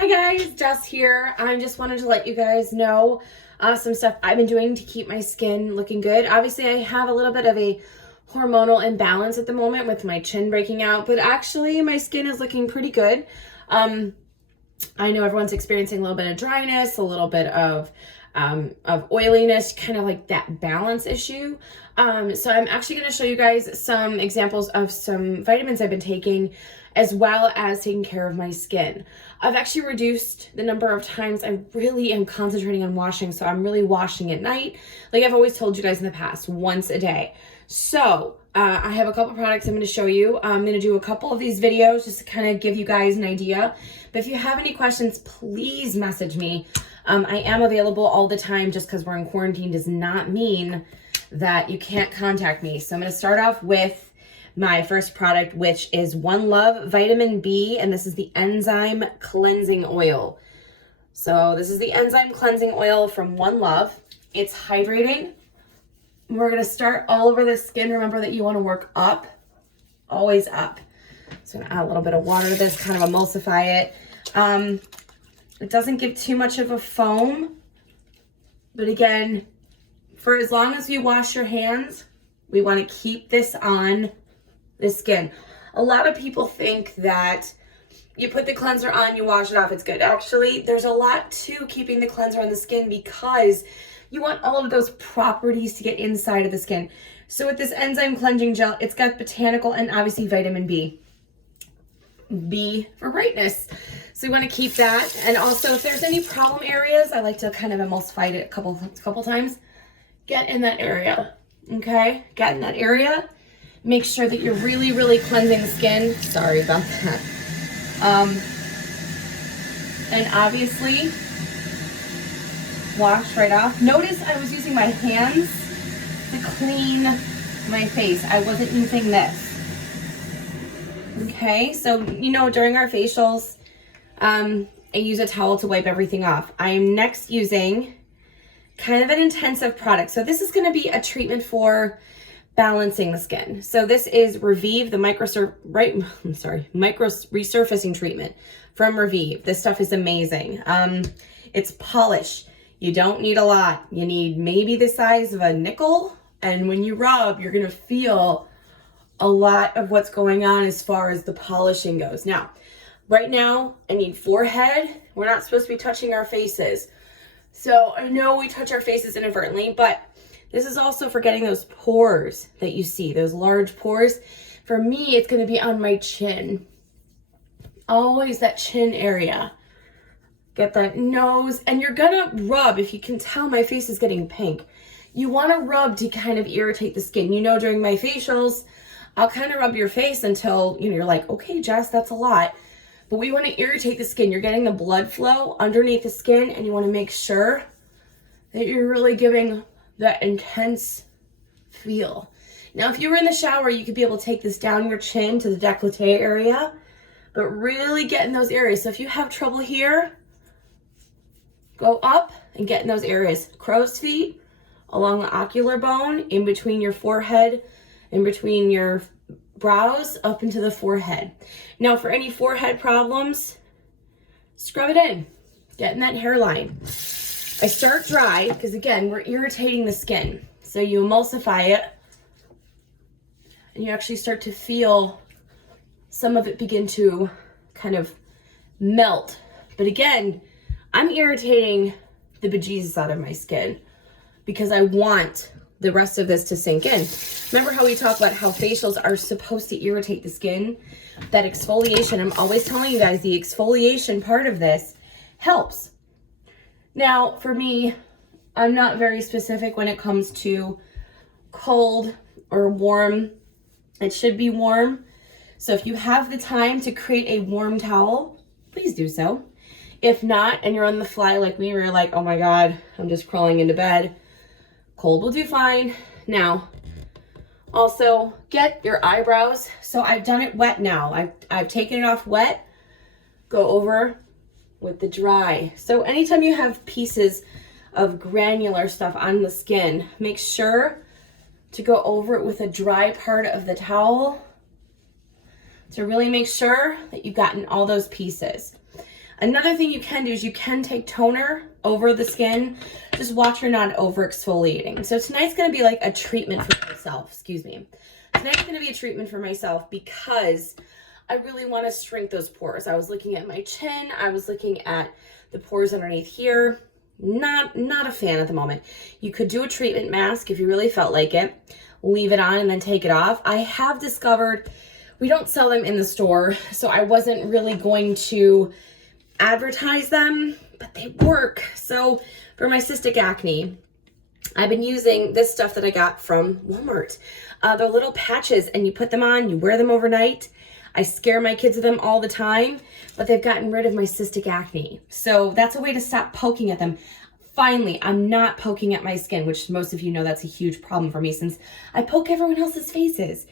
Hi guys, Jess here. I just wanted to let you guys know some stuff I've been doing to keep my skin looking good. Obviously, I have a little bit of a hormonal imbalance at the moment with my chin breaking out, but actually my skin is looking pretty good. I know everyone's experiencing a little bit of dryness, a little bit of oiliness, kind of like that balance issue. So I'm actually going to show you guys some examples of some vitamins I've been taking, as well as taking care of my skin. I've actually reduced the number of times I really am concentrating on washing. So I'm really washing at night. Like I've always told you guys in the past, once a day. So I have a couple products I'm going to show you. I'm going to do a couple of these videos just to kind of give you guys an idea. But if you have any questions, please message me. I am available all the time. Just because we're in quarantine does not mean that you can't contact me. So I'm going to start off with my first product, which is One Love Vitamin B, and this is the Enzyme Cleansing Oil. So this is the Enzyme Cleansing Oil from One Love. It's hydrating. We're going to start all over the skin. Remember that you want to work up, always up. So I'm going to add a little bit of water to this, kind of emulsify it. It doesn't give too much of a foam, but again, for as long as you wash your hands, we want to keep this on the skin. A lot of people think that you put the cleanser on, you wash it off, it's good. Actually, there's a lot to keeping the cleanser on the skin because you want all of those properties to get inside of the skin. So with this enzyme cleansing gel, it's got botanical and obviously vitamin B. B for brightness. So we want to keep that. And also if there's any problem areas, I like to kind of emulsify it a couple times. Get in that area, okay? Get in that area. Make sure that you're really, really cleansing the skin. Sorry about that. And obviously, wash right off. Notice I was using my hands to clean my face. I wasn't using this. Okay, so you know during our facials, I use a towel to wipe everything off. I am next using kind of an intensive product. So this is going to be a treatment for balancing the skin. So this is Revive, the micro resurfacing treatment from Revive. This stuff is amazing. It's polish. You don't need a lot. You need maybe the size of a nickel. And when you rub, you're going to feel a lot of what's going on as far as the polishing goes. Now, right now, I need forehead. We're not supposed to be touching our faces. So I know we touch our faces inadvertently, but this is also for getting those pores that you see, those large pores. For me, it's going to be on my chin. Always that chin area. Get that nose, and you're going to rub. If you can tell, my face is getting pink. You want to rub to kind of irritate the skin. You know, during my facials, I'll kind of rub your face until, you know, you're like, okay, Jess, that's a lot. But we want to irritate the skin. You're getting the blood flow underneath the skin, and you want to make sure that you're really giving that intense feel. Now, if you were in the shower, you could be able to take this down your chin to the décolleté area, but really get in those areas. So if you have trouble here, go up and get in those areas. Crow's feet, along the ocular bone, in between your forehead, in between your brows, up into the forehead. Now, for any forehead problems, scrub it in. Get in that hairline. I start dry because, again, we're irritating the skin. So you emulsify it, and you actually start to feel some of it begin to kind of melt. But again, I'm irritating the bejesus out of my skin because I want the rest of this to sink in. Remember how we talk about how facials are supposed to irritate the skin? That exfoliation, I'm always telling you guys, the exfoliation part of this helps. Now, for me, I'm not very specific when it comes to cold or warm. It should be warm. So if you have the time to create a warm towel, please do so. If not, and you're on the fly like me, where you're like, oh my God, I'm just crawling into bed, cold will do fine. Now, also get your eyebrows. So I've done it wet now. I've taken it off wet, go over with the dry. So anytime you have pieces of granular stuff on the skin, make sure to go over it with a dry part of the towel to really make sure that you've gotten all those pieces. Another thing you can do is you can take toner over the skin. Just watch you're not over exfoliating. So tonight's going to be like a treatment for myself. Excuse me. Tonight's going to be a treatment for myself because I really want to shrink those pores. I was looking at my chin. I was looking at the pores underneath here. Not a fan at the moment. You could do a treatment mask if you really felt like it. Leave it on and then take it off. I have discovered we don't sell them in the store, so I wasn't really going to advertise them, but they work. So for my cystic acne, I've been using this stuff that I got from Walmart. They're little patches and you put them on, you wear them overnight. I scare my kids with them all the time, but they've gotten rid of my cystic acne. So that's a way to stop poking at them. Finally, I'm not poking at my skin, which most of you know that's a huge problem for me since I poke everyone else's faces.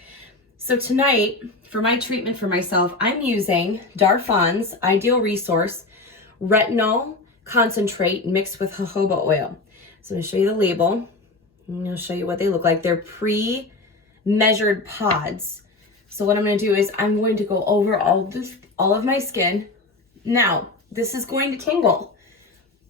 So tonight, for my treatment for myself, I'm using Darphin's Ideal Resource Retinol Concentrate mixed with jojoba oil. So I'm going to show you the label. I'm going to show you what they look like. They're pre-measured pods. So what I'm going to do is I'm going to go over all of my skin. Now, this is going to tingle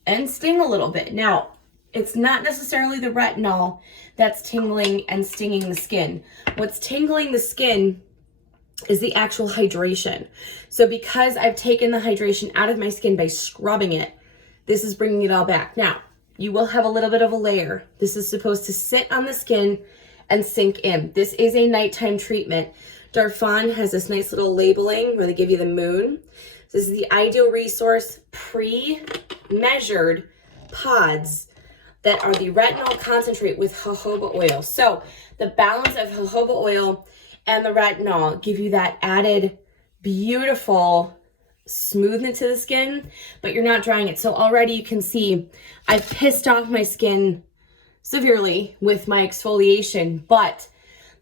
and sting a little bit. Now, it's not necessarily the retinol that's tingling and stinging the skin. What's tingling the skin is the actual hydration. So because I've taken the hydration out of my skin by scrubbing it, this is bringing it all back. Now, you will have a little bit of a layer. This is supposed to sit on the skin and sink in. This is a nighttime treatment. Darphin has this nice little labeling where they give you the moon. This is the Ideal Resource pre-measured pods that are the retinol concentrate with jojoba oil. So the balance of jojoba oil and the retinol give you that added beautiful smoothness to the skin, but you're not drying it. So already you can see I've pissed off my skin severely with my exfoliation, but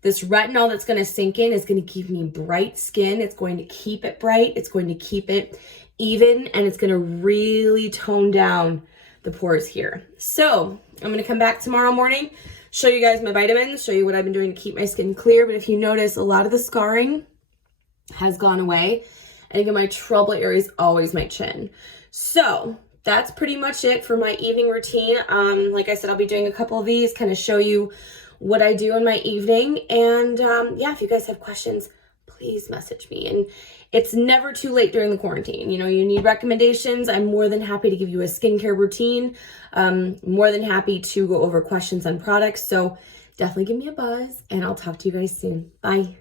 this retinol that's going to sink in is going to give me bright skin. It's going to keep it bright. It's going to keep it even, and it's going to really tone down the pores here. So I'm going to come back tomorrow morning, show you guys my vitamins, show you what I've been doing to keep my skin clear. But if you notice, a lot of the scarring has gone away. I think my trouble area is always my chin. So that's pretty much it for my evening routine. Like I said, I'll be doing a couple of these, kind of show you what I do in my evening. And yeah, if you guys have questions, please message me. And it's never too late during the quarantine. You know, you need recommendations. I'm more than happy to give you a skincare routine. More than happy to go over questions on products. So definitely give me a buzz and I'll talk to you guys soon. Bye.